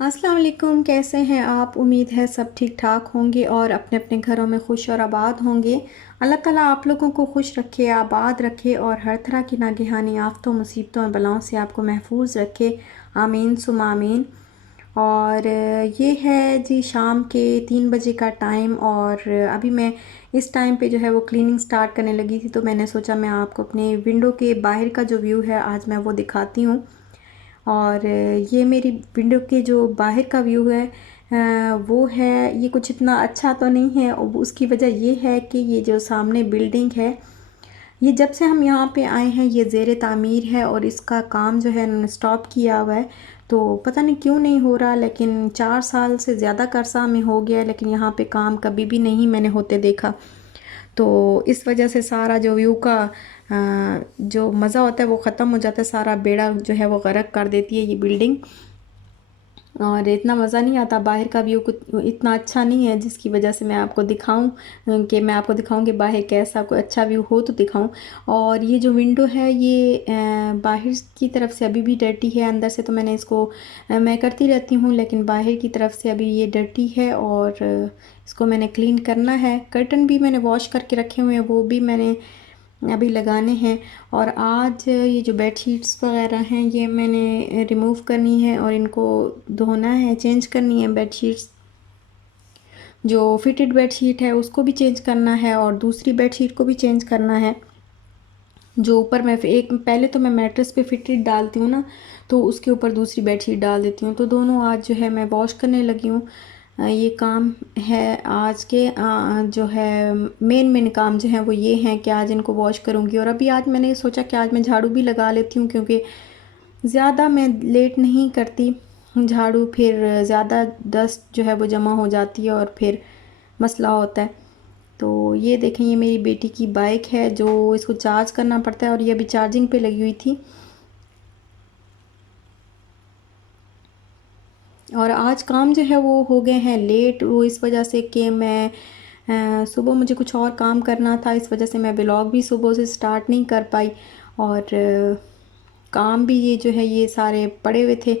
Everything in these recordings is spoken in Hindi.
अस्सलाम वालेकुम, कैसे हैं आप? उम्मीद है सब ठीक ठाक होंगे और अपने अपने घरों में खुश और आबाद होंगे। अल्लाह ताला आप लोगों को खुश रखे, आबाद रखे और हर तरह की नागहानी आफ़तों, मुसीबतों और बलाओं से आपको महफूज रखे। आमीन सुम आमीन। और ये है जी शाम के 3 बजे का टाइम और अभी मैं इस टाइम पे जो है वो क्लीनिंग स्टार्ट करने लगी थी, तो मैंने सोचा मैं आपको अपने विंडो के बाहर का जो व्यू है आज मैं वो दिखाती हूँ। और ये मेरी विंडो के जो बाहर का व्यू है, वो है, ये कुछ इतना अच्छा तो नहीं है। उसकी वजह ये है कि ये जो सामने बिल्डिंग है, ये जब से हम यहाँ पे आए हैं ये ज़ेर तामीर है और इसका काम जो है इन्होंने स्टॉप किया हुआ है। तो पता नहीं क्यों नहीं हो रहा, लेकिन 4 साल से ज़्यादा का अरसा में हो गया है, लेकिन यहाँ पे काम कभी भी नहीं मैंने होते देखा। तो इस वजह से सारा जो व्यू का जो मज़ा होता है वो ख़त्म हो जाता है, सारा बेड़ा जो है वो गर्क कर देती है ये बिल्डिंग। और इतना मज़ा नहीं आता, बाहर का व्यू कुछ इतना अच्छा नहीं है, जिसकी वजह से मैं आपको दिखाऊं कि मैं आपको दिखाऊं कि बाहर कैसा कोई अच्छा व्यू हो तो दिखाऊं। और ये जो विंडो है ये बाहर की तरफ से अभी भी डर्टी है, अंदर से तो मैंने इसको मैं करती रहती हूँ, लेकिन बाहर की तरफ से अभी ये डर्टी है और इसको मैंने क्लीन करना है। कर्टन भी मैंने वॉश करके रखे हुए हैं, वो भी मैंने अभी लगाने हैं। और आज ये जो बेडशीट्स वगैरह हैं ये मैंने रिमूव करनी है और इनको धोना है, चेंज करनी है बेडशीट्स। जो फिटेड बेडशीट है उसको भी चेंज करना है और दूसरी बेडशीट को भी चेंज करना है। जो ऊपर मैं एक पहले तो मैं मैट्रेस पे फिटेड डालती हूँ ना, तो उसके ऊपर दूसरी बेडशीट डाल देती हूँ, तो दोनों आज जो है मैं वॉश करने लगी हूँ। ये काम है आज के जो है मेन काम जो है वो ये हैं कि आज इनको वॉश करूँगी। और अभी आज मैंने सोचा कि आज मैं झाड़ू भी लगा लेती हूँ, क्योंकि ज़्यादा मैं लेट नहीं करती झाड़ू, फिर ज़्यादा डस्ट जो है वो जमा हो जाती है और फिर मसला होता है। तो ये देखें, ये मेरी बेटी की बाइक है जो इसको चार्ज करना पड़ता है और ये अभी चार्जिंग पे लगी हुई थी। और आज काम जो है वो हो गए हैं लेट, वो इस वजह से कि मैं सुबह मुझे कुछ और काम करना था, इस वजह से मैं व्लॉग भी सुबह से स्टार्ट नहीं कर पाई। और काम भी ये जो है ये सारे पड़े हुए थे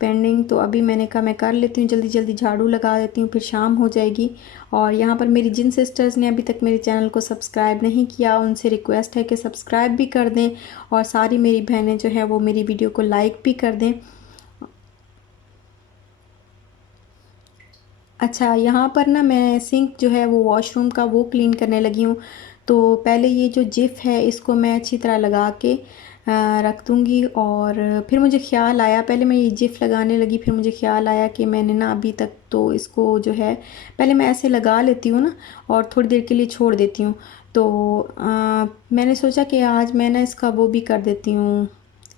पेंडिंग, तो अभी मैंने कहा मैं कर लेती हूँ, जल्दी जल्दी झाड़ू लगा देती हूँ, फिर शाम हो जाएगी। और यहाँ पर मेरी जिन सिस्टर्स ने अभी तक मेरे चैनल को सब्सक्राइब नहीं किया, उनसे रिक्वेस्ट है कि सब्सक्राइब भी कर दें और सारी मेरी बहनें जो है वो मेरी वीडियो को लाइक भी कर दें। अच्छा, यहाँ पर ना मैं सिंक जो है वो वॉशरूम का वो क्लीन करने लगी हूँ। तो पहले ये जो जिफ है इसको मैं अच्छी तरह लगा के रख दूँगी। और फिर मुझे ख़्याल आया, पहले मैं ये जिफ लगाने लगी, फिर मुझे ख़्याल आया कि मैंने ना अभी तक तो इसको जो है पहले मैं ऐसे लगा लेती हूँ ना और थोड़ी देर के लिए छोड़ देती हूँ। तो मैंने सोचा कि आज मैं ना इसका वो भी कर देती हूँ,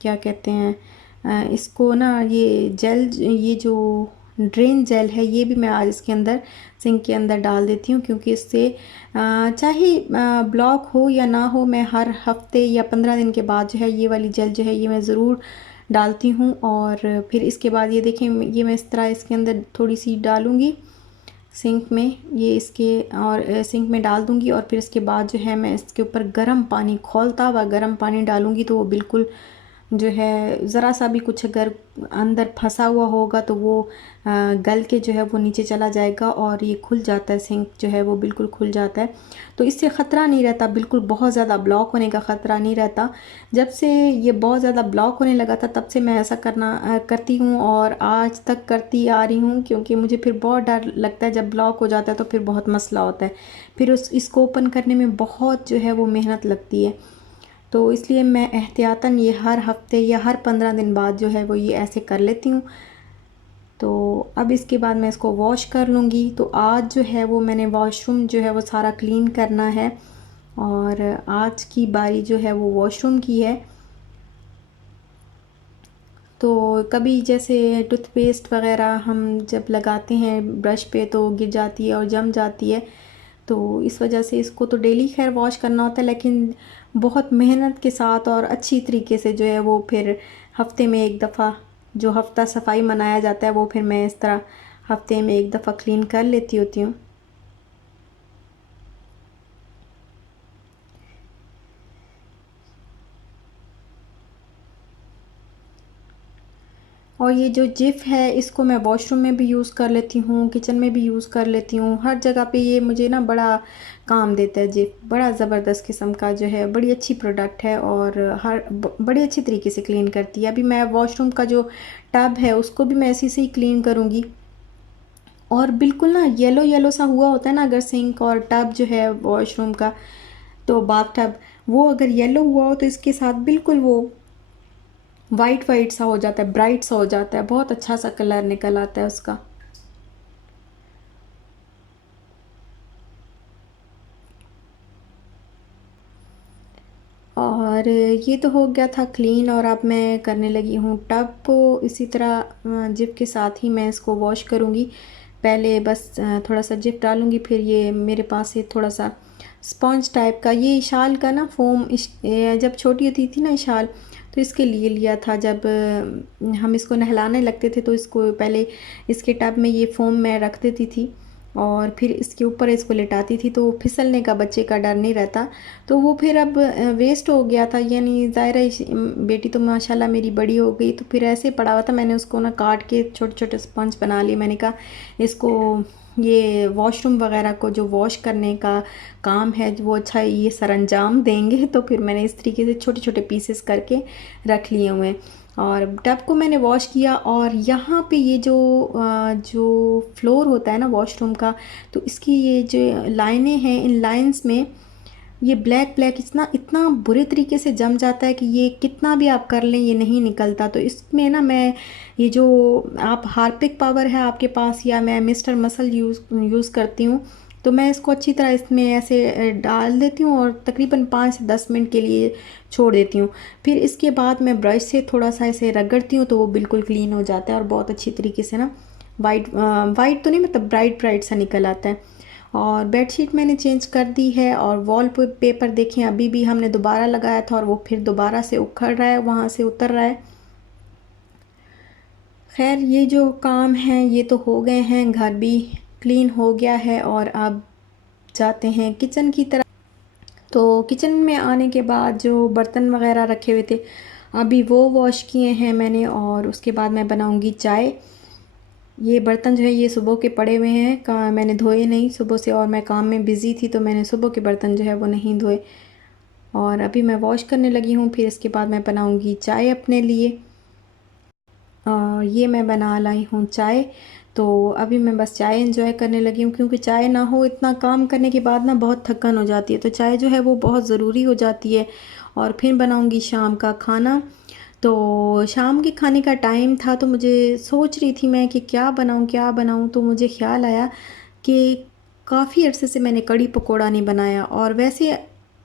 क्या कहते हैं, इसको ना ये जेल, ये जो ड्रेन जेल है ये भी मैं आज इसके अंदर सिंक के अंदर डाल देती हूँ, क्योंकि इससे चाहे ब्लॉक हो या ना हो, मैं हर हफ्ते या 15 दिन के बाद जो है ये वाली जेल जो है ये मैं ज़रूर डालती हूँ। और फिर इसके बाद ये देखें, ये मैं इस तरह इसके अंदर थोड़ी सी डालूँगी सिंक में, ये इसके और सिंक में डाल दूँगी। और फिर इसके बाद जो है मैं इसके ऊपर गर्म पानी, खौलता हुआ गर्म पानी डालूँगी, तो वो बिल्कुल जो है ज़रा सा भी कुछ अगर अंदर फंसा हुआ होगा तो वो गल के जो है वो नीचे चला जाएगा और ये खुल जाता है, सिंक जो है वो बिल्कुल खुल जाता है। तो इससे ख़तरा नहीं रहता, बिल्कुल बहुत ज़्यादा ब्लॉक होने का ख़तरा नहीं रहता। जब से ये बहुत ज़्यादा ब्लॉक होने लगा था तब से मैं ऐसा करती हूँ और आज तक करती आ रही हूँ, क्योंकि मुझे फिर बहुत डर लगता है जब ब्लॉक हो जाता है तो फिर बहुत मसला होता है, फिर इसको ओपन करने में बहुत जो है वो मेहनत लगती है। तो इसलिए मैं एहतियातन ये हर हफ्ते या हर 15 दिन बाद जो है वो ये ऐसे कर लेती हूँ। तो अब इसके बाद मैं इसको वॉश कर लूँगी। तो आज जो है वो मैंने वॉशरूम जो है वो सारा क्लीन करना है और आज की बारी जो है वो वॉशरूम की है। तो कभी जैसे टूथपेस्ट वगैरह हम जब लगाते हैं ब्रश पे तो गिर जाती है और जम जाती है, तो इस वजह से इसको तो डेली खैर वॉश करना होता है, लेकिन बहुत मेहनत के साथ और अच्छी तरीके से जो है वो फिर हफ्ते में एक दफ़ा, जो हफ्ता सफाई मनाया जाता है वो फिर मैं इस तरह हफ्ते में एक दफ़ा क्लीन कर लेती होती हूँ। और और ये जो जिफ है इसको मैं वॉशरूम में भी यूज़ कर लेती हूँ, किचन में भी यूज़ कर लेती हूँ, हर जगह पे ये मुझे ना बड़ा काम देता है जिफ। बड़ा ज़बरदस्त किस्म का जो है, बड़ी अच्छी प्रोडक्ट है और बड़ी अच्छी तरीके से क्लीन करती है। अभी मैं वॉशरूम का जो टब है उसको भी मैं इसी से ही क्लीन करूँगी। और बिल्कुल ना येलो येलो सा हुआ होता है ना, अगर सिंक और टब जो है वॉशरूम का, तो बाथ टब, वो अगर येलो हुआ हो तो इसके साथ बिल्कुल वो वाइट वाइट सा हो जाता है, ब्राइट सा हो जाता है, बहुत अच्छा सा कलर निकल आता है उसका। और ये तो हो गया था क्लीन, और अब मैं करने लगी हूँ टब को इसी तरह जिप के साथ ही मैं इसको वॉश करूँगी। पहले बस थोड़ा सा जिप डालूँगी, फिर ये मेरे पास है थोड़ा सा स्पॉन्ज टाइप का, ये इशाल का ना फोम, जब छोटी होती थी ना इशाल, तो इसके लिए लिया था। जब हम इसको नहलाने लगते थे तो इसको पहले इसके टब में ये फोम मैं रख देती थी और फिर इसके ऊपर इसको लेटाती थी, तो फिसलने का बच्चे का डर नहीं रहता। तो वो फिर अब वेस्ट हो गया था, यानी ज़ाहिर है बेटी तो माशाल्लाह मेरी बड़ी हो गई, तो फिर ऐसे पड़ा हुआ था, मैंने उसको ना काट के छोटे छोटे स्पंज बना लिए। मैंने कहा इसको ये वॉशरूम वगैरह को जो वॉश करने का काम है वो अच्छा ये सरंजाम देंगे, तो फिर मैंने इस तरीके से छोटे छोटे पीसेस करके रख लिए हुए। और टब को मैंने वॉश किया, और यहाँ पे ये जो फ्लोर होता है ना वॉशरूम का, तो इसकी ये जो लाइनें हैं, इन लाइंस में ये ब्लैक ब्लैक इतना इतना बुरे तरीके से जम जाता है कि ये कितना भी आप कर लें ये नहीं निकलता। तो इसमें ना मैं ये जो आप हार्पिक पावर है आपके पास, या मैं मिस्टर मसल यूज़ करती हूँ, तो मैं इसको अच्छी तरह इसमें ऐसे डाल देती हूँ और तकरीबन 5 से 10 मिनट के लिए छोड़ देती हूँ। फिर इसके बाद मैं ब्रश से थोड़ा सा इसे रगड़ती हूँ, तो वो बिल्कुल क्लीन हो जाता है और बहुत अच्छी तरीके से ना वाइट वाइट तो नहीं, मतलब ब्राइट ब्राइट सा निकल आता है। और बेडशीट मैंने चेंज कर दी है, और वॉल पेपर देखें अभी भी हमने दोबारा लगाया था और वो फिर दोबारा से उखड़ रहा है, वहाँ से उतर रहा है। खैर ये जो काम हैं ये तो हो गए हैं, घर भी क्लीन हो गया है, और अब जाते हैं किचन की तरफ। तो किचन में आने के बाद जो बर्तन वगैरह रखे हुए थे अभी वो वॉश किए हैं मैंने, और उसके बाद मैं बनाऊंगी चाय। ये बर्तन जो है ये सुबह के पड़े हुए हैं, मैंने धोए नहीं सुबह से, और मैं काम में बिज़ी थी तो मैंने सुबह के बर्तन जो है वो नहीं धोए, और अभी मैं वॉश करने लगी हूँ। फिर इसके बाद मैं बनाऊँगी चाय अपने लिए, और ये मैं बना लाई हूँ चाय। तो अभी मैं बस चाय इंजॉय करने लगी हूँ, क्योंकि चाय ना हो इतना काम करने के बाद ना बहुत थकान हो जाती है, तो चाय जो है वो बहुत ज़रूरी हो जाती है। और फिर बनाऊँगी शाम का खाना। तो शाम के खाने का टाइम था, तो मुझे सोच रही थी मैं कि क्या बनाऊँ क्या बनाऊँ, तो मुझे ख्याल आया कि काफ़ी अरसे से मैंने कड़ी पकोड़ा नहीं बनाया। और वैसे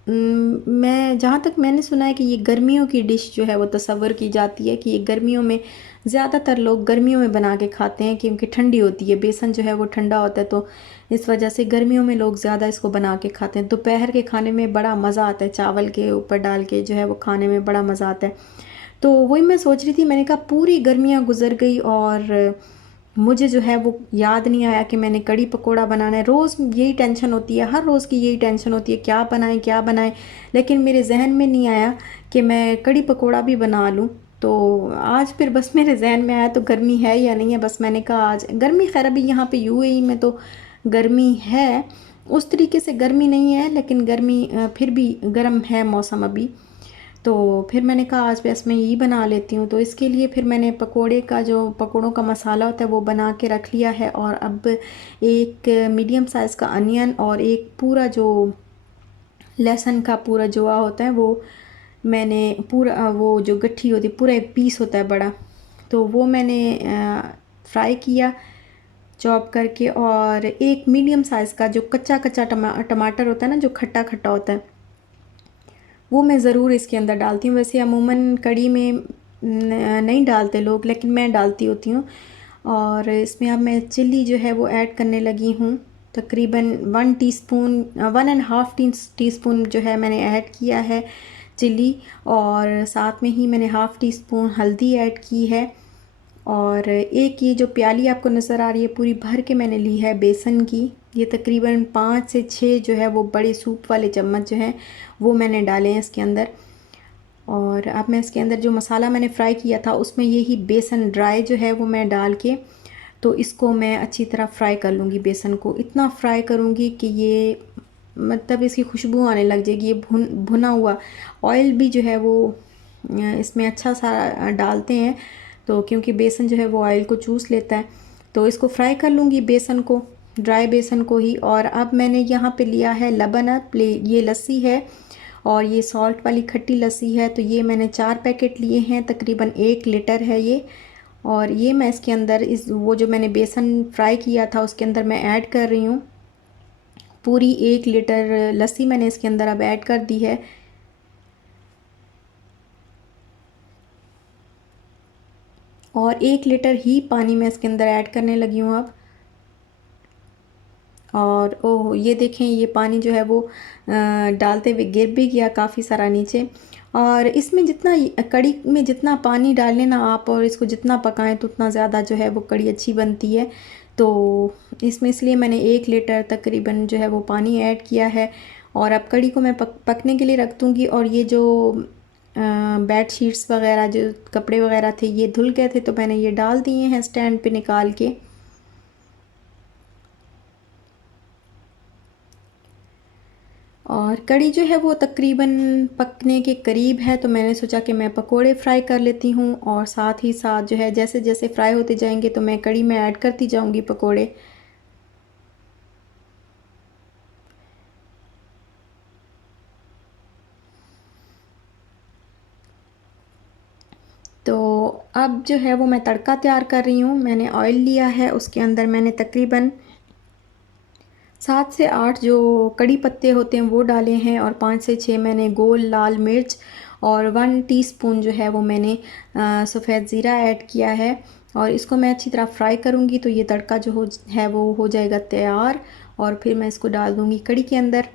मैं जहाँ तक मैंने सुना है कि ये गर्मियों की डिश जो है वो तसव्वुर की जाती है कि ये गर्मियों में ज़्यादातर लोग गर्मियों में बना के खाते हैं, क्योंकि ठंडी होती है, बेसन जो है वो ठंडा होता है, तो इस वजह से गर्मियों में लोग ज़्यादा इसको बना के खाते हैं। दोपहर के खाने में बड़ा मज़ा आता है, चावल के ऊपर डाल के जो है वो खाने में बड़ा मज़ा आता है। तो वही मैं सोच रही थी, मैंने कहा पूरी गर्मियाँ गुजर गई और मुझे जो है वो याद नहीं आया कि मैंने कड़ी पकोड़ा बनाना है। रोज़ यही टेंशन होती है, हर रोज़ की यही टेंशन होती है, क्या बनाएं क्या बनाएं, लेकिन मेरे जहन में नहीं आया कि मैं कड़ी पकोड़ा भी बना लूँ। तो आज फिर बस मेरे जहन में आया, तो गर्मी है या नहीं है, बस मैंने कहा आज गर्मी, खैर अभी यहाँ पे यूएई में तो गर्मी है, उस तरीके से गर्मी नहीं है, लेकिन गर्मी फिर भी गर्म है मौसम अभी। तो फिर मैंने कहा आज बस मैं यही बना लेती हूँ। तो इसके लिए फिर मैंने पकोड़े का जो पकोड़ों का मसाला होता है वो बना के रख लिया है, और अब एक मीडियम साइज़ का अनियन और एक पूरा जो लहसुन का पूरा जुआ होता है वो मैंने पूरा, वो जो गट्ठी होती है पूरा एक पीस होता है बड़ा, तो वो मैंने फ्राई किया चॉप करके। और एक मीडियम साइज़ का जो कच्चा कच्चा टमाटर होता है ना, जो खट्टा खट्टा होता है, वो मैं ज़रूर इसके अंदर डालती हूँ। वैसे अमूमन कड़ी में नहीं डालते लोग, लेकिन मैं डालती होती हूँ। और इसमें अब मैं चिल्ली जो है वो ऐड करने लगी हूँ, तकरीबन 1.5 टीस्पून जो है मैंने ऐड किया है चिल्ली, और साथ में ही मैंने हाफ़ टी स्पून हल्दी ऐड की है। और एक ये जो प्याली आपको नज़र आ रही है पूरी भर के मैंने ली है बेसन की, ये तकरीबन 5 से 6 जो है वो बड़े सूप वाले चम्मच जो हैं वो मैंने डाले हैं इसके अंदर। और अब मैं इसके अंदर जो मसाला मैंने फ्राई किया था उसमें यही बेसन ड्राई जो है वो मैं डाल के तो इसको मैं अच्छी तरह फ्राई कर लूँगी। बेसन को इतना फ्राई करूँगी कि ये मतलब इसकी खुशबू आने लग जाएगी। ये भुना हुआ ऑयल भी जो है वो इसमें अच्छा सा डालते हैं, तो क्योंकि बेसन जो है वो ऑयल को चूस लेता है। तो इसको फ्राई कर लूँगी बेसन को, ड्राई बेसन को ही। और अब मैंने यहाँ पे लिया है लबन ये लस्सी है और ये सॉल्ट वाली खट्टी लस्सी है। तो ये मैंने 4 पैकेट लिए हैं, तकरीबन 1 लीटर है ये। और ये मैं इसके अंदर वो जो मैंने बेसन फ्राई किया था उसके अंदर मैं ऐड कर रही हूँ। पूरी 1 लीटर लस्सी मैंने इसके अंदर अब ऐड कर दी है। और 1 लीटर ही पानी मैं इसके अंदर ऐड करने लगी हूँ अब। और ओह ये देखें, ये पानी जो है वो डालते हुए गिर भी गया काफ़ी सारा नीचे। और इसमें जितना कड़ी में जितना पानी डाल लेना आप और इसको जितना पकाएं तो उतना ज़्यादा जो है वो कड़ी अच्छी बनती है। तो इसमें इसलिए मैंने 1 लीटर तकरीबन जो है वो पानी ऐड किया है। और अब कड़ी को मैं पकने के लिए रख दूँगी। और ये जो बेड शीट्स वगैरह जो कपड़े वगैरह थे ये धुल गए थे तो मैंने ये डाल दिए हैं स्टैंड पे निकाल के। और कड़ी जो है वो तकरीबन पकने के करीब है, तो मैंने सोचा कि मैं पकोड़े फ्राई कर लेती हूँ। और साथ ही साथ जो है जैसे जैसे फ्राई होते जाएंगे तो मैं कड़ी में ऐड करती जाऊँगी पकोड़े। तो अब जो है वो मैं तड़का तैयार कर रही हूँ। मैंने ऑयल लिया है, उसके अंदर मैंने तकरीबन 7 से 8 जो कड़ी पत्ते होते हैं वो डाले हैं। और 5 से 6 मैंने गोल लाल मिर्च और 1 टीस्पून जो है वो मैंने सफ़ेद ज़ीरा ऐड किया है। और इसको मैं अच्छी तरह फ्राई करूँगी तो ये तड़का जो है वो हो जाएगा तैयार। और फिर मैं इसको डाल दूँगी कड़ी के अंदर।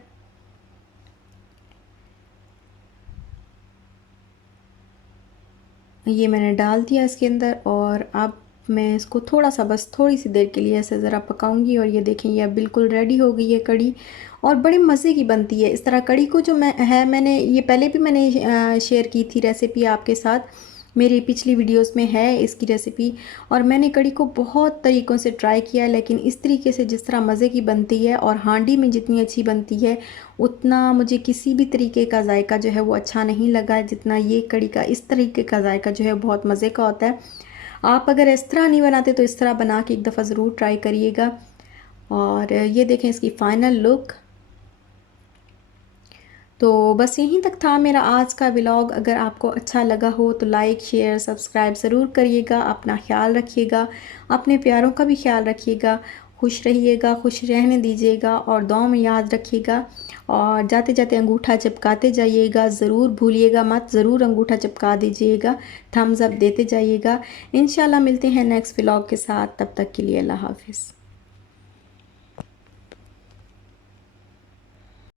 ये मैंने डाल दिया इसके अंदर। और अब मैं इसको थोड़ा सा बस थोड़ी सी देर के लिए ऐसे ज़रा पकाऊंगी। और ये देखें ये अब बिल्कुल रेडी हो गई है कड़ी। और बड़े मज़े की बनती है इस तरह कड़ी को जो मैंने ये पहले भी मैंने शेयर की थी रेसिपी आपके साथ, मेरी पिछली वीडियोस में है इसकी रेसिपी। और मैंने कड़ी को बहुत तरीक़ों से ट्राई किया, लेकिन इस तरीके से जिस तरह मज़े की बनती है और हांडी में जितनी अच्छी बनती है उतना मुझे किसी भी तरीके का जायका जो है वो अच्छा नहीं लगा जितना ये कड़ी का इस तरीके का जायका जो है बहुत मज़े का होता है। आप अगर इस तरह नहीं बनाते तो इस तरह बना के एक दफ़ा ज़रूर ट्राई करिएगा। और ये देखें इसकी फ़ाइनल लुक। तो बस यहीं तक था मेरा आज का व्लॉग। अगर आपको अच्छा लगा हो तो लाइक शेयर सब्सक्राइब ज़रूर करिएगा। अपना ख्याल रखिएगा, अपने प्यारों का भी ख्याल रखिएगा। खुश रहिएगा, खुश रहने दीजिएगा और दुआ में याद रखिएगा। और जाते जाते अंगूठा चिपकाते जाइएगा, ज़रूर भूलिएगा मत, ज़रूर अंगूठा चिपका दीजिएगा, थम्स अप देते जाइएगा। इंशाल्लाह मिलते हैं नेक्स्ट व्लॉग के साथ, तब तक के लिए अल्लाह हाफ़िज़।